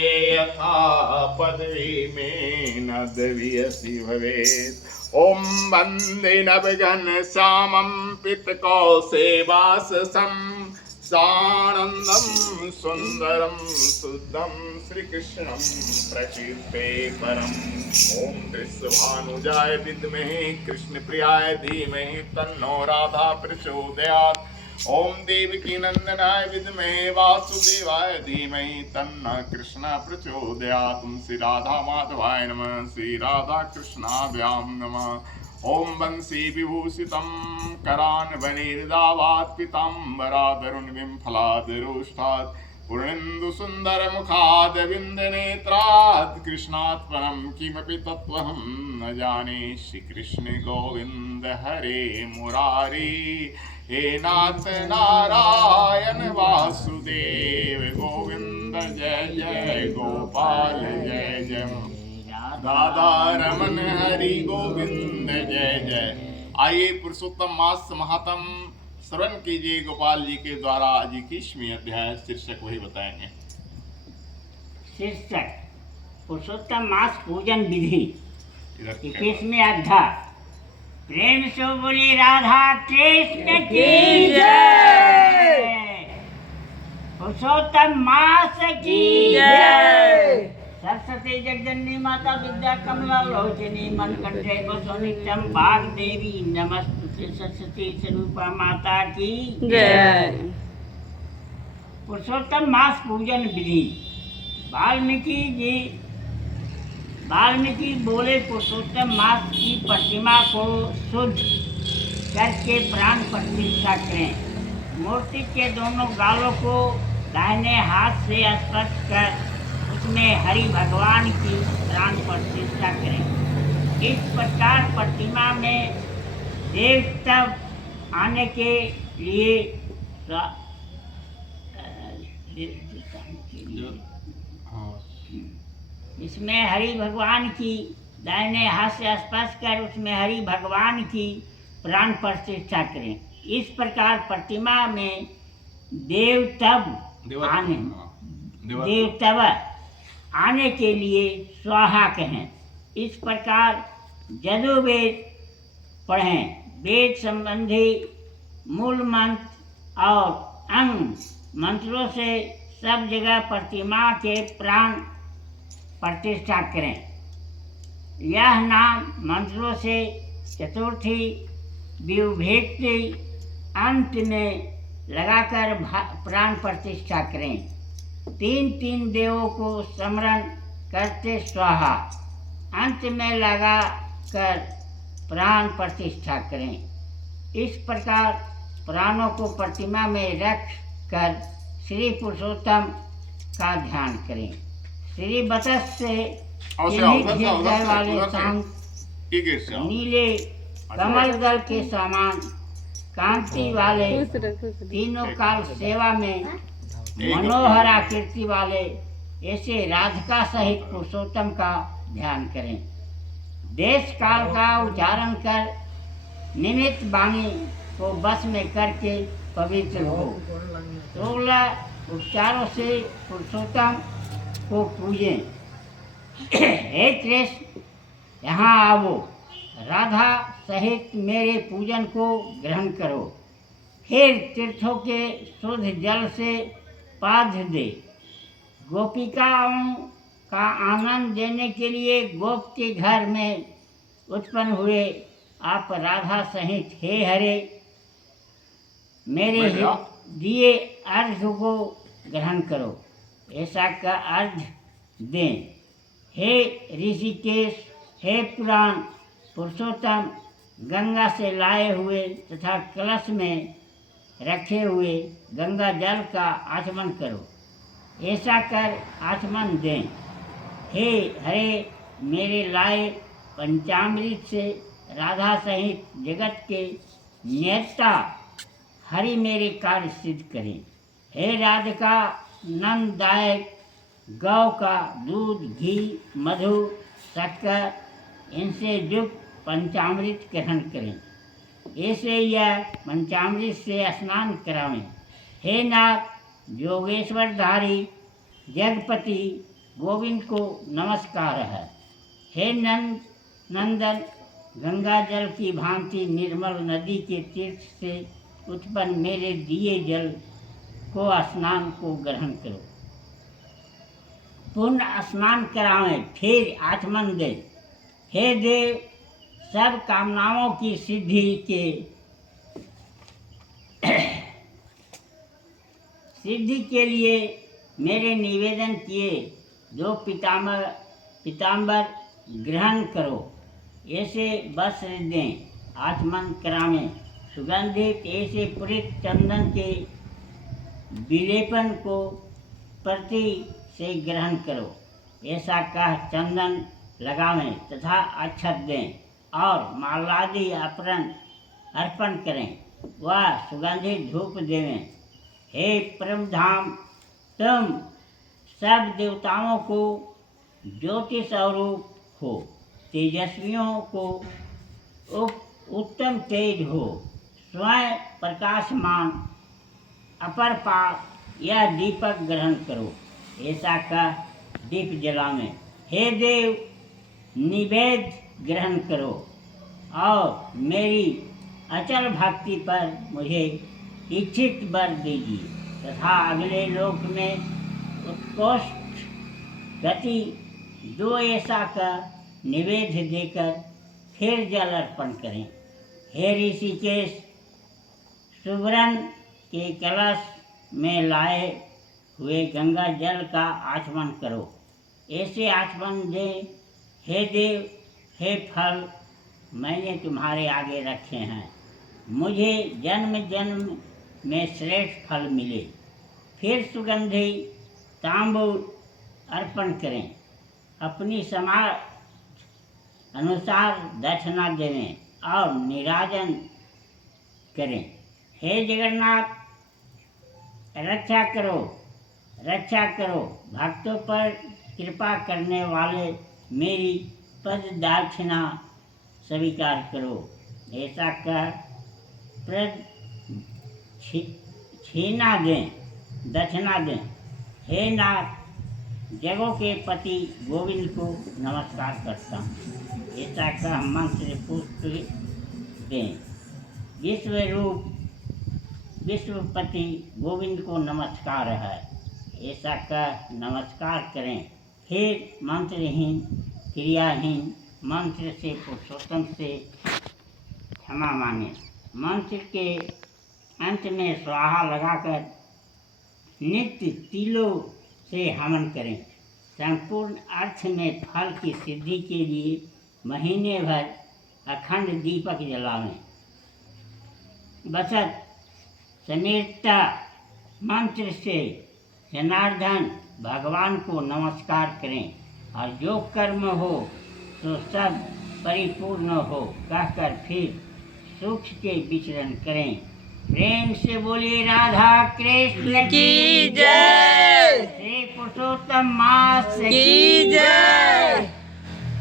यथा पदवी में न दवियसि भवेत्। ओम वंदे नवघन श्यामं पितकौसेवाससं सानंदं सुंदरं शुद्धं श्रीकृष्णं प्रकृते परम्। ओम वृषभानुजाय विद्महे कृष्णप्रियाय धीमहि तन्नो राधा प्रचोदयात्। ओम देवकी नंदनाय विद्महे वासुदेवाय धीमहि तन्नः कृष्णः प्रचोदयात्। श्री राधा माधवाय नमः। श्री राधा कृष्णाभ्यां नमः। ओम वंशी विभूषितं करान्वनिर्दावात् पीताम्बराधरुणिं फलादरोष्ठात् पूर्णेन्दु सुंदर मुखाद विंदनेत्रात् कृष्णात् परं किमपि तत्त्वहं न जाने। श्री कृष्ण गोविंद हरे मुरारी हे नाथ नारायण वासुदेव गोविंद जय जय गोपाल जय जय राधा रमन हरि गोविंद जय जय। आइए पुरुषोत्तम मास महात्म श्रवण कीजिए गोपाल जी के द्वारा आज 21वें अध्याय शीर्षक वही बताएंगे। शीर्षक पुरुषोत्तम मास पूजन विधि 21वें अध्याय। प्रेम से बोली राधा कृष्ण की जय। पुरुषोत्तम मास की जय। सरस्वती जगजननी माता विद्या कमला लोचनी मनकंठे बसोनित्यम भाग देवी नमस्तुते सरस्वती स्वरूपा माता की जय। पुरुषोत्तम मास पूजन विधि। वाल्मीकि बोले पुरुषोत्तम मास की प्रतिमा को शुद्ध करके प्राण प्रतिष्ठा करें। मूर्ति के दोनों गालों को दाहिने हाथ से स्पर्श कर उसमें हरि भगवान की प्राण प्रतिष्ठा करें। इस प्रकार प्रतिमा में देवत्व आने के लिए इसमें हरि भगवान की दाहिने हाथ से स्पर्श कर उसमें हरि भगवान की प्राण प्रतिष्ठा करें। इस प्रकार प्रतिमा में देवत्व आने के लिए स्वाहा कहें। इस प्रकार यजुर्वेद पढ़ें। वेद संबंधी मूल मंत्र और अंग मंत्रों से सब जगह प्रतिमा के प्राण प्रतिष्ठा करें। यह नाम मंत्रों से चतुर्थी विभक्ति अंत में लगाकर प्राण प्रतिष्ठा करें। 3 देवों को स्मरण करते स्वाहा अंत में लगा कर प्राण प्रतिष्ठा करें। इस प्रकार प्राणों को प्रतिमा में रख कर श्री पुरुषोत्तम का ध्यान करें। श्री बतस से वाले शांत नीले कमल दल के समान कांति वाले तीनों काल सेवा में मनोहर आकृति वाले ऐसे राधिका सहित पुरुषोत्तम का ध्यान करें। देश काल का उच्चारण कर निमित्त वाणी को बस में करके पवित्र हो। 16 उपचारों से पुरुषोत्तम को पूजें। हे कृष्ण यहाँ आओ, राधा सहित मेरे पूजन को ग्रहण करो। फिर तीर्थों के शुद्ध जल से पाद्य दे। गोपिकाओं का आनंद देने के लिए गोप के घर में उत्पन्न हुए आप राधा सहित हे हरे मेरे दिए अर्घ को ग्रहण करो। ऐसा का अर्घ दें। हे ऋषिकेश, हे पुराण पुरुषोत्तम, गंगा से लाए हुए तथा कलश में रखे हुए गंगा जल का आचमन करो। ऐसा कर आचमन दें। हे हरे मेरे लाए पंचामृत से राधा सहित जगत के नियता हरि मेरे कार्य सिद्ध करें। हे राधिका नंददायक गौ का दूध, घी, मधु, शक्कर इनसे युक्त पंचामृत ग्रहण करें। ऐसे यह पंचामृत से स्नान करावें। हे नाथ योगेश्वरधारी जगपति गोविंद को नमस्कार है। हे नंदन, गंगा जल की भांति निर्मल नदी के तीर्थ से उत्पन्न मेरे दिए जल को स्नान को ग्रहण करो। पुण्य स्नान करावें, फिर आचमन दें। हे देव, सब कामनाओं की सिद्धि के लिए मेरे निवेदन किए जो पीताम्बर ग्रहण करो, ऐसे वस्त्र दें, आचमन करावें। सुगंधित ऐसे पुरित चंदन के विलेपन को प्रति से ग्रहण करो, ऐसा कह चंदन लगावें तथा अक्षत दें और मालादि अर्पण करें, वह सुगंधित धूप देवें। हे परम धाम, तुम सब देवताओं को ज्योति स्वरूप हो, तेजस्वियों को उत्तम तेज हो, स्वयं प्रकाशमान अपर पाप यह दीपक ग्रहण करो, ऐसा का दीप जलावें। हे देव, निवेद ग्रहण करो और मेरी अचल भक्ति पर मुझे इच्छित वर दीजिए तथा अगले लोक में उत्कृष्ट गति दो, ऐसा का निवेद देकर फिर जल अर्पण करें। हे ऋषिकेश, सुवर्ण के कलश में लाए हुए गंगा जल का आचमन करो, ऐसे आचमन दें। हे देव, हे फल मैंने तुम्हारे आगे रखे हैं, मुझे जन्म जन्म में श्रेष्ठ फल मिले। फिर सुगंधी तांबूल अर्पण करें, अपनी समाज अनुसार दक्षिणा देवें और निराजन करें। हे जगन्नाथ, रक्षा करो, भक्तों पर कृपा करने वाले मेरी पद दक्षिणा स्वीकार करो, ऐसा कह दक्षिणा दें। हे नाथ, जगों के पति गोविंद को नमस्कार करता हूँ, ऐसा कह मंत्र पुष्प दें। विश्वपति गोविंद को नमस्कार है, ऐसा कह नमस्कार करें। फिर मंत्रहीन क्रियाहीन मंत्र से पुरुषोत्तम से क्षमा मांगे। मंत्र के अंत में स्वाहा लगाकर नित्य तिलों से हवन करें। संपूर्ण अर्थ में फल की सिद्धि के लिए महीने भर अखंड दीपक जलावें। बचत समीरता मंत्र से जनार्दन भगवान को नमस्कार करें और जो कर्म हो तो सब परिपूर्ण हो कहकर फिर सुख के विचरण करें। प्रेम से बोलिए राधा कृष्ण की जय, श्री पुरुषोत्तम मास की जय।